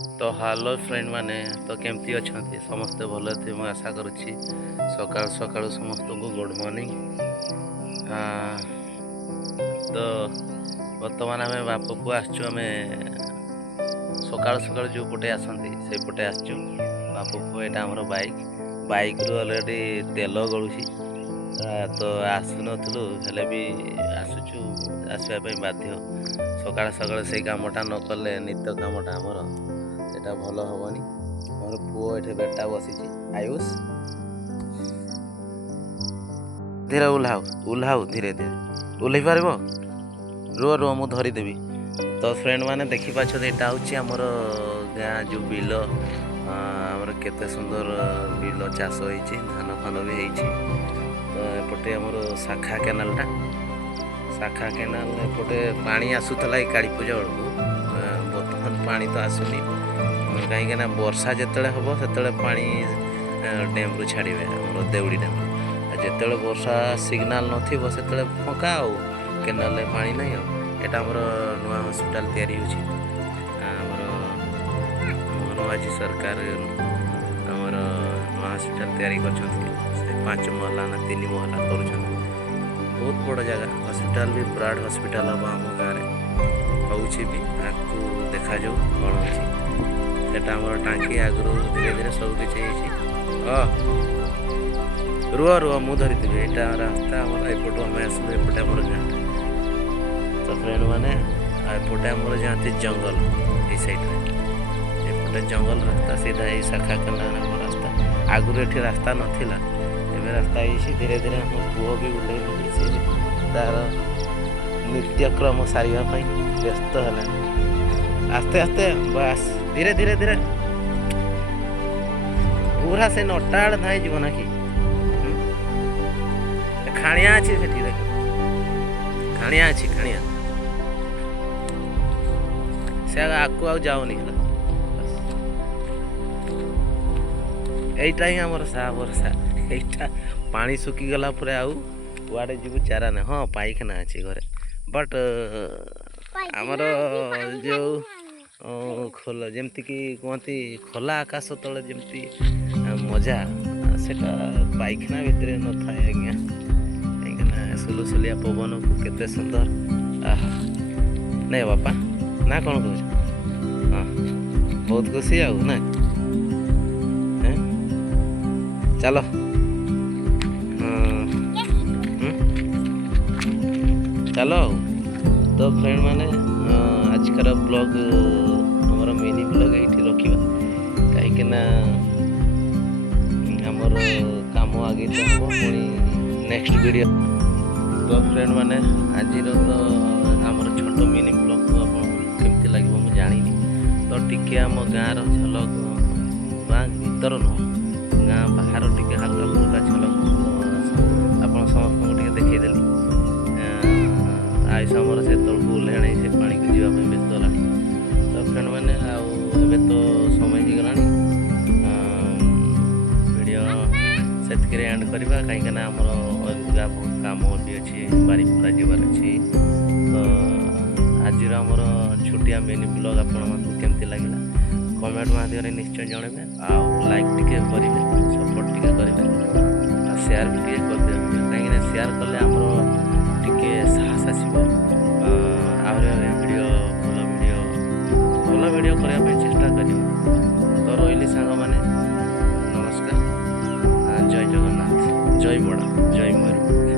तो hello friend माने तो केमती अच्छा समस्ते भल थे मैं आशा करुच्ची सकाल सकाल समस्त को गुड मॉर्निंग। तो बर्तमान आम बाप को आसचु आम सकाल सकाल जो पटे आसती से पटे आसचु बाप को यहाँ आमर बाइक बाइक रु अलरेडी तेल गलुची तो आसुनथुलु हेले भी आसुचु आसवाई बाध्य सकाल सकाल से कामटा न कले नित्य कामटा आमर सेटा भल हेनी। मोर पुओ ये बेटा बसी आयुष धीरे ओह्लाओ ओह्लाओ धीरे धीरे ओह्ल पार रुह रुह मु धरीदेवी। तो फ्रेंड मैंने देखिपार यहाँ हूँ आमर गाँ जो बिल आमर केते सुंदर बिल चाष होती धान फान भी होती। तो एपटे आमर शाखा केनालटा शाखा केनाल एपटे पानी आसूला काली पूजा बेलू बर्तमान पानी तो आसुनी कहीं वर्षा जिते हम से पानी डैम रु छाड़े आम देउड़ी डैम जिते वर्षा सिग्नाल नथिबो से फंका आउ केनाल पानी ना यहाँ आमर नुआ हस्पिटाल तैयारी होछि आमर मनोवाजी सरकार आमर नुआ हस्पिटाल तैयारी कर 5 महला ना 3 महला कर बहुत बड़ जगह हस्पिटाल भी ब्राड हस्पिटाल हम आम गाँव में होची भी आपको देखा जाऊ कौन होची सेटा आमर टांकी आगु धीरे धीरे सब किसी रुह रुह मु धरीदेवी यहाँ रास्ता आम एपटू आम आसलु एपटे आम गाँ। तो फ्रेंड मैंने एपटे आमर जाती जंगल ये साइड एपटे जंगल रास्ता सीधा ये शाखा केनाल आम रास्ता आगुरी ये रास्ता नाला एवं रास्ता ये धीरे धीरे आम पुओ भी उल्ले तार नित्यक्रम सारे व्यस्त है आस्ते आस्ते बस धीरे धीरे धीरे पूरा से नटा आड़े धाई जीव ना कि खाणिया अच्छी से देख खाणिया अच्छी खाणिया से आगू आ जाओनी यहीटा ही आमर सा भरसा यहीटा पानी सुखी गला पर आउ कुआड़े जीव चारा ना हाँ पाइखाना अच्छी घरे बट आमर जो खोला जमती कि कहती खोला आकाश तले जमती मजा सेटा पाइखाना भितर न थाए आज्ञा कहीं सुलुसुलिया पवन को केते सुंदर नहीं बापा ना कौन कह हाँ बहुत खुशी आउ ना चलो चलो। तो फ्रेंड माने आजकर ब्लॉग हमारा मिनी ब्लॉग ये रखा कहीं आमर काम आगे तो हम पुणी नेक्स्ट वीडियो। तो फ्रेंड माने आज तो आमर छोट मिनी ब्लॉग को केमती लगे मुझे जानी तो टिके आम गाँव झलक गाँ भीतर नुह गाँ बाहर टिके हल्का फुल्का झलक आप समस्त देखईदेली आयुष आमर से तौक ओह्लैणी से पानी को जावाई व्यस्त है। तो फ्रेंड मैंने आए तो समय हो गला वीडियो से एंड करवा कहीं आमर अलगा बहुत काम भी अच्छी बारीपुरा जीवार अच्छी। तो आज आमर छोटिया मिनी ब्लॉग आपमती लगे कमेंट माध्यम निश्चय जनइबे लाइक टिके करेंगे सपोर्ट टिके करेंगे शेयर भी टिके करदे कहीं शेयर कले आमर टिके साहस आसो वीडियो भल वीडियो करने चेष्टा कर। तो रही सांग मैंने नमस्कार जय जगन्नाथ जय बड़ा जय मयूर।